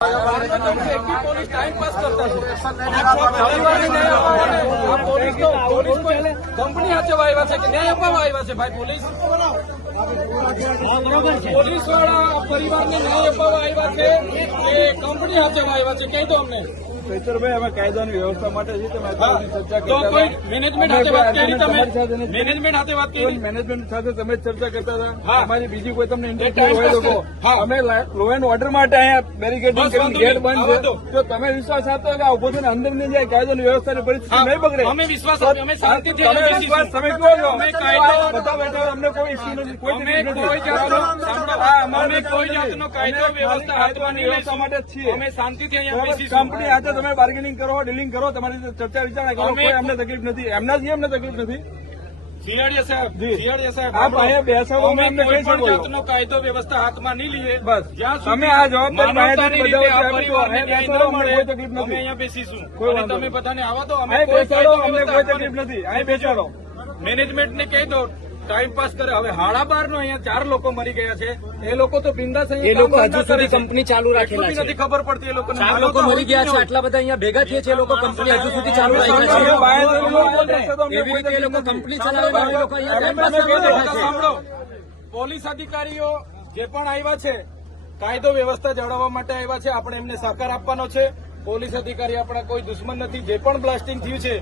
Police time pass કરતા police company હાચવા આવ્યા છે કે ન્યાય અપાવવા આવ્યા છે ભાઈ પોલીસ પોલીસ વાળા પરિવારને ન્યાય અપાવવા આવ્યા છે કે કંપની હાચવા આવ્યા છે કહી દો અમને ભાઈ અમે કાયદાની વ્યવસ્થા માટે છીએ તો કોઈ મેનેજમેન્ટ સાથે વાત કરી તમે મેનેજમેન્ટ સાથે વાત કરી મેનેજમેન્ટ સાથે તમે ચર્ચા કરતા હતા અમારી બીજી કોઈ તમને ઇન્ટરેસ્ટ હોય લોકો અમે લો એન્ડ ઓર્ડર માટે અહીંયા બેરિકેડિંગ કરીને ગેટ બંધ છે તો તમે વિશ્વાસ આપતો કે ઉભો થઈને અંદર ની જાય કાયદાની વ્યવસ્થાની પરિસ્થિતિ નહીં બગડે અમે વિશ્વાસ અમે શાંતિથી તમે કહો છો અમે કાયદો બધા બેઠા અમને કોઈ ઇસ્યુ નથી કોઈ જાતનો કાયદો વ્યવસ્થા હાથમાં નહીં વ્યવસ્થા માટે જ છીએ અમે શાંતિથી અહીંયા બેસીશું કંપની હાથે તમે બાર્ગેનિંગ કરો ડીલિંગ કરો તમારી ચર્ચા વિચારણા કરો કોઈ અમને તકલીફ નથી એમના જ અમને તકલીફ નથી સિયાડિયા સાહેબ આપ અહીંયા બેસો અમે અમને કોઈ કહી પણ શકો જાતનો કાયદો વ્યવસ્થા હાથમાં નહીં લઈએ બસ જ્યાં તમે આ જવાબદારી માનવતાની રીતે આ બજાવો પરિવારને ન્યાય ન મળે કોઈ તકલીફ અમે નથી અહીંયા બેસીશું કોઈ અને વાંધો તમે બધાને આવવા દો અમે અહીં કોઈ બેસાડો કાયદો અમને વ્યવસ્થા કોઈ તકલીફ નથી અહીં બેસાડો મેનેજમેન્ટને કહી દો ટાઈમ પાસ કરે હવે 12:30 નો અહીંયા 4 લોકો મરી ગયા છે એ લોકો તો બિંદાસ એ લોકો હજુ સુધી કંપની ચાલુ રાખેલા છે. નથી ખબર પડતી એ લોકોને 4 લોકો મરી ગયા છે. આટલા બધા અહીંયા ભેગા થયા છે. એ લોકો કંપની હજુ સુધી ચાલુ રાખેલા છે. એવી રીતે એ લોકો કંપની ચલાવે છે. એ લોકો અહીંયા ટાઈમ પાસ કરવા બેઠા છે. સાંભળો પોલીસ અધિકારીઓ જે પણ આવ્યા છે કાયદો વ્યવસ્થા જાળવવા માટે આવ્યા છે આપણે એમને સહકાર આપવાનો છે પોલીસ અધિકારી આપણા કોઈ દુશ્મન નથી જે પણ બ્લાસ્ટિંગ થયું છે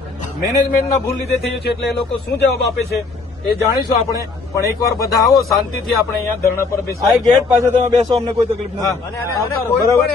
મેનેજમેન્ટના ભૂલ લીધે થયું છે એટલે એ લોકો શું જવાબ આપે છે એ જાણીશું આપણે પણ એકવાર બધા આવો શાંતિથી આપણે અહીંયા ધરણા પર બેસીએ ગેટ પાસે તમે બેસો અમને કોઈ તકલીફ નથી બરાબર